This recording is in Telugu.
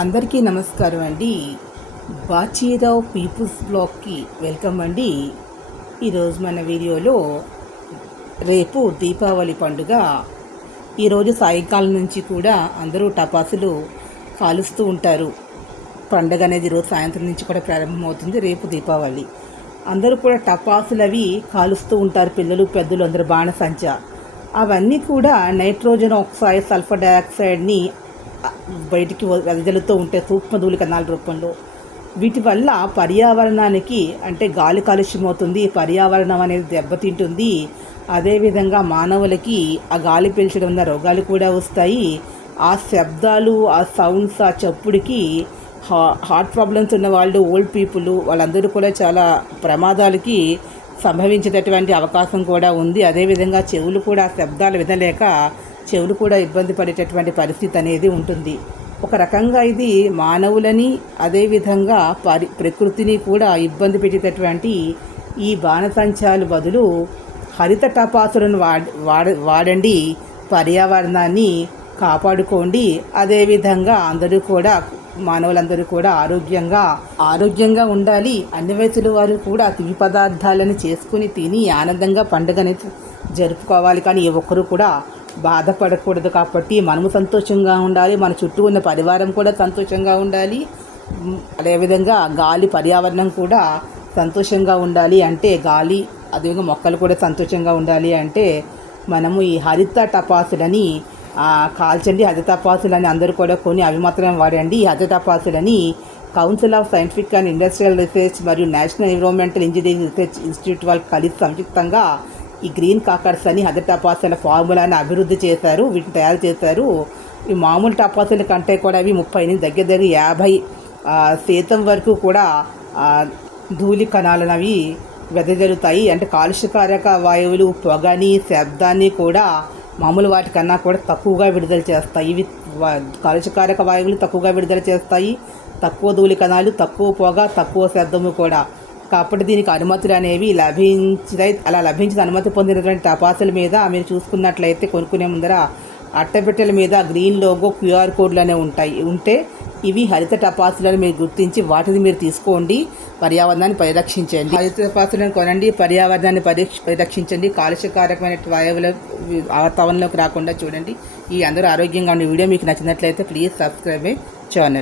అందరికీ నమస్కారం అండి. బాచీరావు పీపుల్స్ బ్లాగ్కి వెల్కమ్ అండి. ఈరోజు మన వీడియోలో రేపు దీపావళి పండుగ. ఈరోజు సాయంకాలం నుంచి కూడా అందరూ టపాసులు కాలుస్తూ ఉంటారు. పండుగ అనేది రోజు సాయంత్రం నుంచి కూడా ప్రారంభమవుతుంది. రేపు దీపావళి. అందరూ కూడా టపాసులు అవి కాలుస్తూ ఉంటారు. పిల్లలు పెద్దలు అందరూ బాణసంచ అవన్నీ కూడా నైట్రోజన్ ఆక్సైడ్, సల్ఫర్ డయాక్సైడ్ని బయటికి వెదజల్లుతూ ఉంటే సూక్ష్మధూళి కణాల రూపంలో. వీటి వల్ల పర్యావరణానికి అంటే గాలి కాలుష్యం అవుతుంది, పర్యావరణం అనేది దెబ్బతింటుంది. అదేవిధంగా మానవులకి ఆ గాలి పీల్చడం వల్ల రోగాలు కూడా వస్తాయి. ఆ శబ్దాలు, ఆ సౌండ్స్, ఆ చప్పుడికి హార్ట్ ప్రాబ్లమ్స్ ఉన్న వాళ్ళు, ఓల్డ్ పీపుల్ వాళ్ళందరూ కూడా చాలా ప్రమాదాలకి సంభవించేటటువంటి అవకాశం కూడా ఉంది. అదేవిధంగా చెవులు కూడా శబ్దాలు వినలేక చెవులు కూడా ఇబ్బంది పడేటటువంటి పరిస్థితి అనేది ఉంటుంది. ఒక రకంగా ఇది మానవులని అదేవిధంగా ప్రకృతిని కూడా ఇబ్బంది పెట్టేటటువంటి ఈ బాణసంచాలు బదులు హరిత టపాసులను వాడండి, పర్యావరణాన్ని కాపాడుకోండి. అదేవిధంగా అందరూ కూడా మానవులందరూ కూడా ఆరోగ్యంగా ఉండాలి. అన్ని వయసుల వారు కూడా తిని పదార్థాలను చేసుకుని తిని ఆనందంగా పండుగని జరుపుకోవాలి. కానీ ఏ ఒక్కరూ కూడా బాధపడకూడదు. కాబట్టి మనము సంతోషంగా ఉండాలి, మన చుట్టూ ఉన్న పరివారం కూడా సంతోషంగా ఉండాలి. అదేవిధంగా గాలి పర్యావరణం కూడా సంతోషంగా ఉండాలి. అంటే గాలి అదేవిధంగా మొక్కలు కూడా సంతోషంగా ఉండాలి. అంటే మనము ఈ హరిత టపాసులని కాల్చండి. హరిత టపాసులని అందరూ కూడా కొని అవి మాత్రమే వాడండి. ఈ హరిత టపాసులని council of scientific and industrial research మరియు national environmental engineering research institute వాళ్ళు కలిసి సంయుక్తంగా ఈ గ్రీన్ కాకర్స్ అని హరిత టపాసుల ఫార్ములాని అభివృద్ధి చేశారు, వీటిని తయారు చేశారు. ఈ మామూలు టపాసుల కంటే కూడా అవి 30 నుంచి దగ్గర 50% వరకు కూడా ధూళి కణాలను అవి వెదజల్లుతాయి. అంటే కాలుష్యకారక వాయువులు, పొగని, శబ్దాన్ని కూడా మామూలు వాటికన్నా కూడా తక్కువగా విడుదల చేస్తాయి. ఇవి కాలుష్యకారక వాయువులు తక్కువగా విడుదల చేస్తాయి. తక్కువ ధూళి కణాలు, తక్కువ పొగ, తక్కువ శబ్దము కూడా. కాబట్టి దీనికి అనుమతులు అనేవి లభించిన అనుమతి పొందినటువంటి టపాసుల మీద మీరు చూసుకున్నట్లయితే కొనుక్కునే ముందర అట్టపెట్టెల మీద గ్రీన్ లోగో, క్యూఆర్ కోడ్లు అనేవి ఉంటే ఇవి హరిత టపాసులను మీరు గుర్తించి వాటిని మీరు తీసుకోండి, పర్యావరణాన్ని పరిరక్షించండి. హరిత టపాసులను కొనండి, పర్యావరణాన్ని పరిరక్షించండి. కాలుష్యకారకమైన వాయువుల వాతావరణంలోకి రాకుండా చూడండి. ఈ అందరూ ఆరోగ్యంగా ఉండే వీడియో మీకు నచ్చినట్లయితే ప్లీజ్ సబ్స్క్రైబ్ మై ఛానల్.